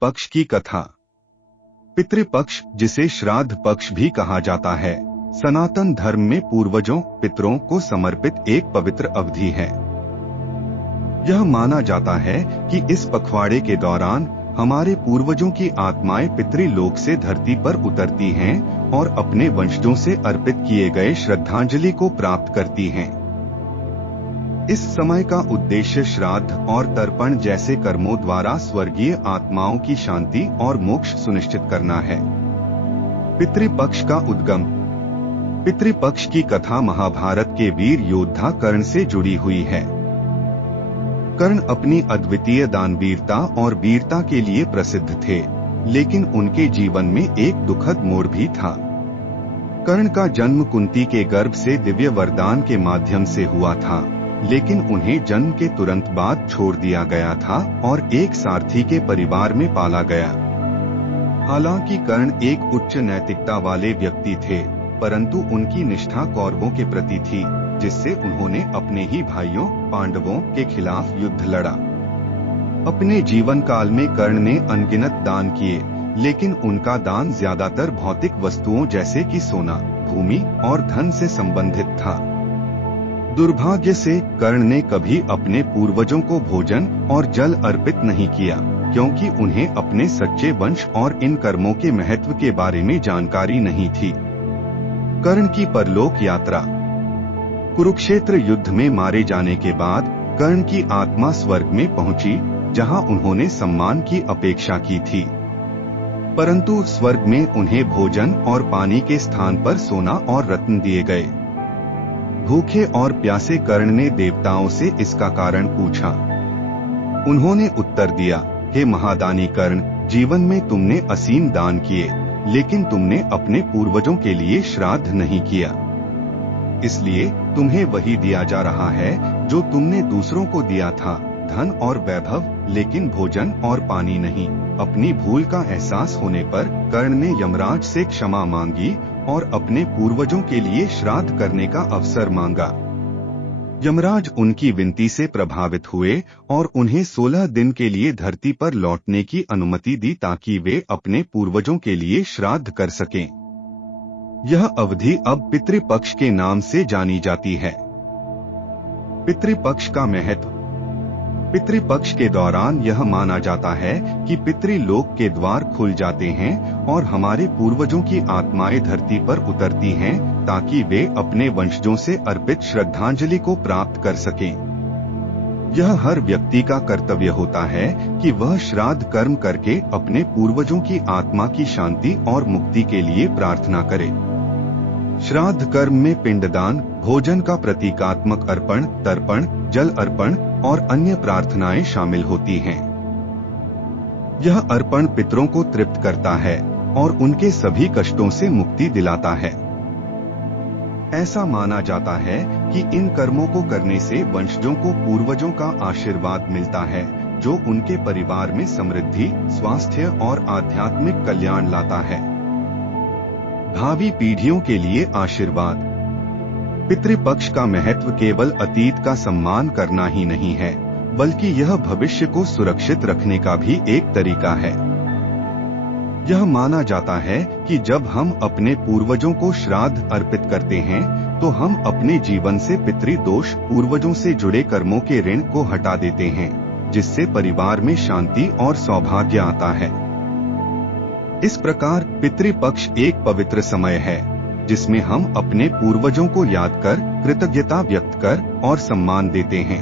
पितृपक्ष की कथा। पितृपक्ष, जिसे श्राद्ध पक्ष भी कहा जाता है, सनातन धर्म में पूर्वजों पितरों को समर्पित एक पवित्र अवधि है। यह माना जाता है कि इस पखवाड़े के दौरान हमारे पूर्वजों की आत्माएं पितृलोक से धरती पर उतरती हैं और अपने वंशजों से अर्पित किए गए श्रद्धांजलि को प्राप्त करती हैं। इस समय का उद्देश्य श्राद्ध और तर्पण जैसे कर्मों द्वारा स्वर्गीय आत्माओं की शांति और मोक्ष सुनिश्चित करना है। पितृपक्ष का उद्गम। पितृपक्ष की कथा महाभारत के वीर योद्धा कर्ण से जुड़ी हुई है। कर्ण अपनी अद्वितीय दानवीरता और वीरता के लिए प्रसिद्ध थे, लेकिन उनके जीवन में एक दुखद मोड़ भी था। कर्ण का जन्म कुंती के गर्भ से दिव्य वरदान के माध्यम से हुआ था, लेकिन उन्हें जन्म के तुरंत बाद छोड़ दिया गया था और एक सारथी के परिवार में पाला गया। हालांकि कर्ण एक उच्च नैतिकता वाले व्यक्ति थे, परंतु उनकी निष्ठा कौरवों के प्रति थी, जिससे उन्होंने अपने ही भाइयों पांडवों के खिलाफ युद्ध लड़ा। अपने जीवन काल में कर्ण ने अनगिनत दान किए, लेकिन उनका दान ज्यादातर भौतिक वस्तुओं जैसे कि सोना, भूमि और धन से संबंधित था। दुर्भाग्य से कर्ण ने कभी अपने पूर्वजों को भोजन और जल अर्पित नहीं किया, क्योंकि उन्हें अपने सच्चे वंश और इन कर्मों के महत्व के बारे में जानकारी नहीं थी। कर्ण की परलोक यात्रा। कुरुक्षेत्र युद्ध में मारे जाने के बाद कर्ण की आत्मा स्वर्ग में पहुंची, जहां उन्होंने सम्मान की अपेक्षा की थी, परंतु स्वर्ग में उन्हें भोजन और पानी के स्थान पर सोना और रत्न दिए गए। भूखे और प्यासे कर्ण ने देवताओं से इसका कारण पूछा। उन्होंने उत्तर दिया, हे महादानी कर्ण, जीवन में तुमने असीम दान किए, लेकिन तुमने अपने पूर्वजों के लिए श्राद्ध नहीं किया। इसलिए तुम्हें वही दिया जा रहा है जो तुमने दूसरों को दिया था, धन और वैभव, लेकिन भोजन और पानी नहीं। अपनी भूल का एहसास होने पर कर्ण ने यमराज से क्षमा मांगी और अपने पूर्वजों के लिए श्राद्ध करने का अवसर मांगा। यमराज उनकी विनती से प्रभावित हुए और उन्हें 16 दिन के लिए धरती पर लौटने की अनुमति दी, ताकि वे अपने पूर्वजों के लिए श्राद्ध कर सकें। यह अवधि अब पितृपक्ष के नाम से जानी जाती है। पितृपक्ष का महत्व। पितृपक्ष के दौरान यह माना जाता है कि पितृलोक के द्वार खुल जाते हैं और हमारे पूर्वजों की आत्माएं धरती पर उतरती हैं, ताकि वे अपने वंशजों से अर्पित श्रद्धांजलि को प्राप्त कर सकें। यह हर व्यक्ति का कर्तव्य होता है कि वह श्राद्ध कर्म करके अपने पूर्वजों की आत्मा की शांति और मुक्ति के लिए प्रार्थना करे। श्राद्ध कर्म में पिंडदान, भोजन का प्रतीकात्मक अर्पण, तर्पण, जल अर्पण और अन्य प्रार्थनाएं शामिल होती हैं। यह अर्पण पितरों को तृप्त करता है और उनके सभी कष्टों से मुक्ति दिलाता है। ऐसा माना जाता है कि इन कर्मों को करने से वंशजों को पूर्वजों का आशीर्वाद मिलता है, जो उनके परिवार में समृद्धि, स्वास्थ्य और आध्यात्मिक कल्याण लाता है। भावी पीढ़ियों के लिए आशीर्वाद। पितृपक्ष का महत्व केवल अतीत का सम्मान करना ही नहीं है, बल्कि यह भविष्य को सुरक्षित रखने का भी एक तरीका है। यह माना जाता है कि जब हम अपने पूर्वजों को श्राद्ध अर्पित करते हैं, तो हम अपने जीवन से पितृदोष, पूर्वजों से जुड़े कर्मों के ऋण को हटा देते हैं, जिससे परिवार में शांति और सौभाग्य आता है। इस प्रकार पितृपक्ष एक पवित्र समय है, जिसमें हम अपने पूर्वजों को याद कर, कृतज्ञता व्यक्त कर और सम्मान देते हैं।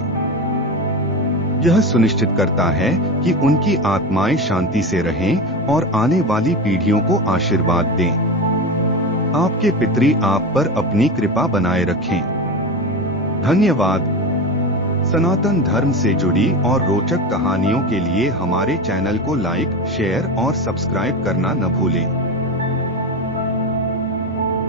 यह सुनिश्चित करता है कि उनकी आत्माएं शांति से रहें और आने वाली पीढ़ियों को आशीर्वाद दें। आपके पितृ आप पर अपनी कृपा बनाए रखें। धन्यवाद। सनातन धर्म से जुड़ी और रोचक कहानियों के लिए हमारे चैनल को लाइक, शेयर और सब्सक्राइब करना न भूलें।